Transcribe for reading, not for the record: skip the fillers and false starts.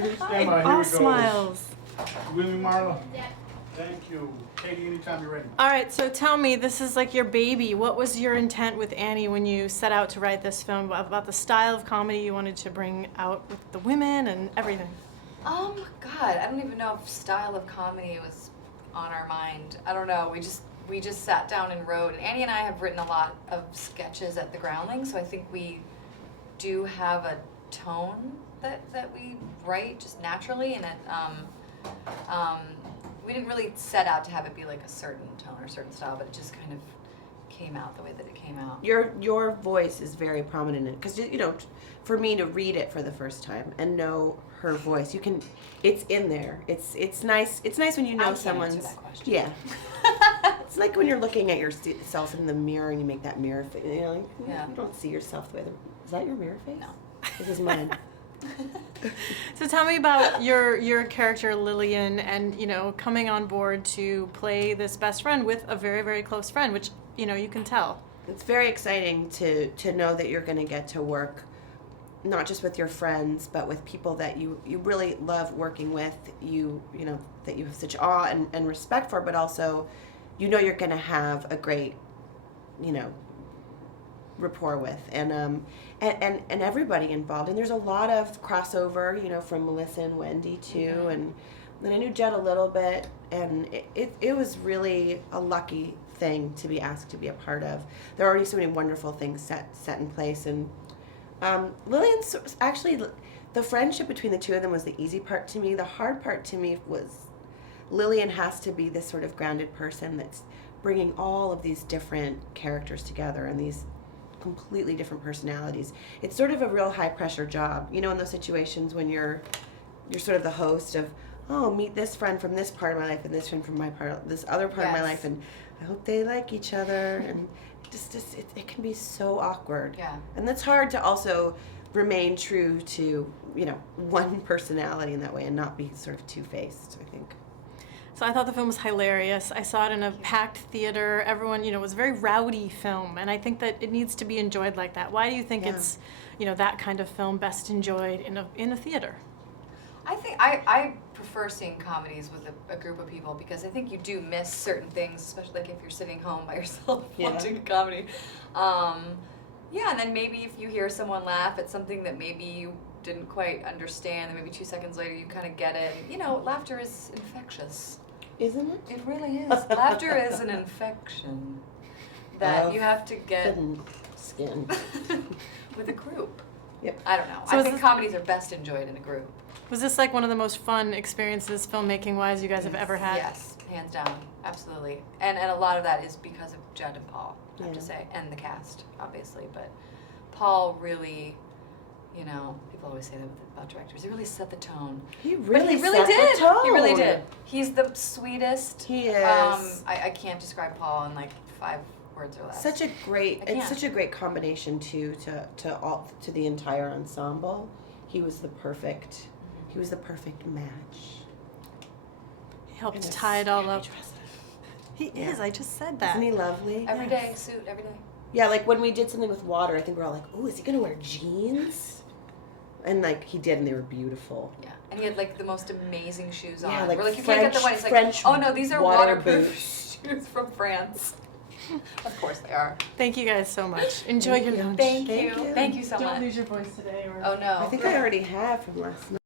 Stand by, here All we go. smiles. You with me, Marla? Yeah. Thank you. Katie, anytime you're ready. All right, so tell me, this is like your baby. What was your intent with Annie when you set out to write this film, about the style of comedy you wanted to bring out with the women and everything? God, I don't even know if style of comedy was on our mind. I don't know. We just sat down and wrote. And Annie and I have written a lot of sketches at the Groundling, so I think we do have a tone that we write just naturally, and we didn't really set out to have it be like a certain tone or a certain style, but it just kind of came out the way that it came out. Your voice is very prominent in it, because for me to read it for the first time and know her voice, it's in there. It's nice when you know someone's. Answer that question. Yeah. It's like when you're looking at yourself in the mirror and you make that mirror face. You don't see yourself the way is that your mirror face? No. This is mine. So tell me about your character Lillian, and coming on board to play this best friend with a very, very close friend, which you can tell. It's very exciting to know that you're going to get to work not just with your friends, but with people that you really love working with, that you have such awe and respect for, but also you're going to have a great rapport with, and everybody involved. And there's a lot of crossover, from Melissa and Wendy too, and then I knew Jed a little bit, and it was really a lucky thing to be asked to be a part of. There are already so many wonderful things set in place, and Lillian's actually, the friendship between the two of them was the easy part to me. The hard part to me was Lillian has to be this sort of grounded person that's bringing all of these different characters together and these completely different personalities. It's sort of a real high pressure job, in those situations when you're sort of the host of, oh, meet this friend from this part of my life and this friend from this other part of my life, and I hope they like each other, and it can be so awkward. Yeah. And that's hard to also remain true to, one personality in that way and not be sort of two-faced, I think. So I thought the film was hilarious. I saw it in a packed theater. Everyone, it was a very rowdy film, and I think that it needs to be enjoyed like that. Why do you think it's, that kind of film best enjoyed in a theater? I think I prefer seeing comedies with a group of people, because I think you do miss certain things, especially like if you're sitting home by yourself watching a comedy. And then maybe if you hear someone laugh at something that maybe you didn't quite understand, and maybe 2 seconds later you kind of get it. Laughter is infectious. Isn't it? It really is. Laughter is an infection that you have to get skin with a group. Yep. I don't know. So I think comedies are best enjoyed in a group. Was this like one of the most fun experiences filmmaking-wise you guys have ever had? Yes, hands down, absolutely. And a lot of that is because of Jed and Paul, I have to say, and the cast, obviously. But Paul really, people always say that about directors, he really set the tone. He really did. set the tone. He really did. He's the sweetest. He is. I can't describe Paul in like 5 words or less. Such a great combination too to the entire ensemble. He was the perfect match. He helped tie it all up. He is. I just said that. Isn't he lovely? Every day, suit, every day. Yeah, like when we did something with water, I think we're all like, "Oh, is he gonna wear jeans?" And like he did, and they were beautiful. Yeah, and he had like the most amazing shoes on. Yeah, like we're like, you can't get the one. He's like, French oh no, these are water waterproof boots. shoes from France. Of course they are. Thank you guys so much. Enjoy your lunch. Thank you. Thank you so Don't much. lose your voice today. Oh no. I think I already have from last night.